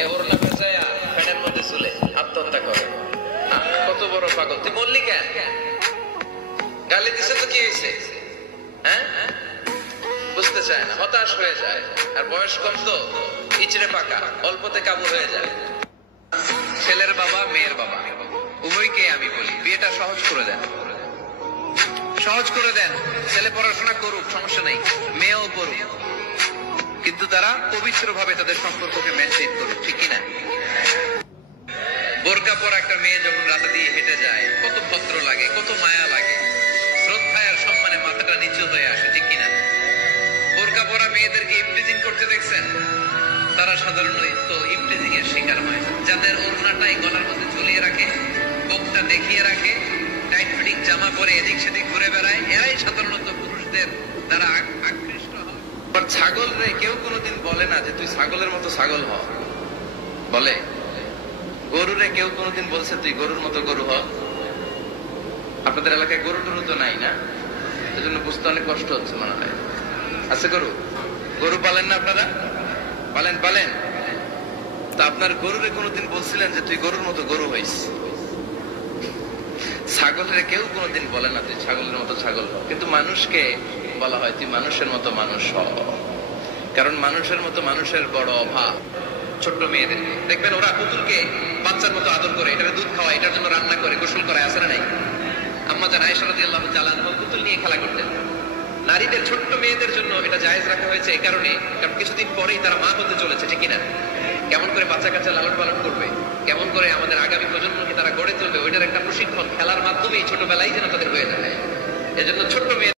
এ ওরনা পেঁচায়া ফ্যানের মধ্যে চলে আত্মহত্যা করে। কত বড় পাগল! তুই বললি কেন? গালি দিছে তো কি হয়েছে? হ্যাঁ, বুঝতে চায় না, হতাশ হয়ে যায়। আর বয়স কম তো, ইচড়ে পাকা, অল্পতে কাবু হয়ে যায়। ছেলের বাবা মেয়ের বাবা উভয়কে আমি বলি বিয়েটা সহজ করে দেন, সহজ করে দেন। ছেলে পড়াশোনা করুক, সমস্যা নাই, মেয়েও করুক, কিন্তু তারা পবিত্র ভাবে তাদের সম্পর্ককে মেনটেন করুক, ঠিক কিনা? বোরকা পরা একটা মেয়ে যখন রাস্তা দিয়ে হেঁটে যায়, কত ভদ্র লাগে, কত মায়া লাগে, শ্রদ্ধায় আর সম্মানে মাথাটা নিচু হয়ে আসে, ঠিক কিনা? বোরকা পরা মেয়েদেরকে ইফটিজিং করতে দেখছেন? তারা সাধারণত ইফটিজিং এর শিকার হয়। যাদের ওড়নাটাই গলার মধ্যে ঝুলিয়ে রাখে, বুকটা দেখিয়ে রাখে, টাইট ফিটিং জামা পরে এদিক সেদিক ঘুরে বেড়ায়, এরাই সাধারণত পুরুষদের দ্বারা আকৃষ্ট হয়। আর ছাগল রে কেউ কোনোদিন বলে না যে তুই ছাগলের মতো ছাগল হ, বলে? গরুরে কেউ কোনোদিন বলছে তুই গরুর মতো গরু হ? আপনাদের এলাকায় গরু টরু তো নাই না, এজন্য বুঝতে অনেক কষ্ট হচ্ছে মনে হয়। আছে গরু? গরু পালেন না আপনারা? পালেন পালেন? তা আপনার গরুরে কোনোদিন বলছিলেন যে তুই গরুর মতো গরু হইস? ছাগলের কেউ কোনোদিন বলে না তুই ছাগলের মতো ছাগল হ, কিন্তু মানুষকে বলা হয় তুই মানুষের মতো মানুষ হ। কারণ মানুষের মতো মানুষের বড় অভাব। ছোট্ট মেয়েদের দেখবেন ওরা পুতুলকে বাচ্চার মতো আদর করে, এটার দুধ খাওয়ায়, এটার জন্য রান্না করে, গোসল করে, আছে না নাই? আম্মা জান আয়েশা রাদিয়াল্লাহু তাআলা আনহা পুতুল নিয়ে খেলা করতেন। নারীদের, ছোট্ট মেয়েদের জন্য এটা জায়েজ রাখা হয়েছে এই কারণে, কারণ কিছুদিন পরেই তারা মা হতে চলেছে, ঠিক কিনা? কেমন করে বাচ্চা কাচ্চা লালন পালন করবে, কেমন করে আমাদের আগামী প্রজন্মকে তারা গড়ে তুলবে, ওইটার একটা প্রশিক্ষণ খেলার মাধ্যমেই ছোটবেলায় যেন তাদের হয়ে যায়। এজন্য ছোট্ট মেয়ে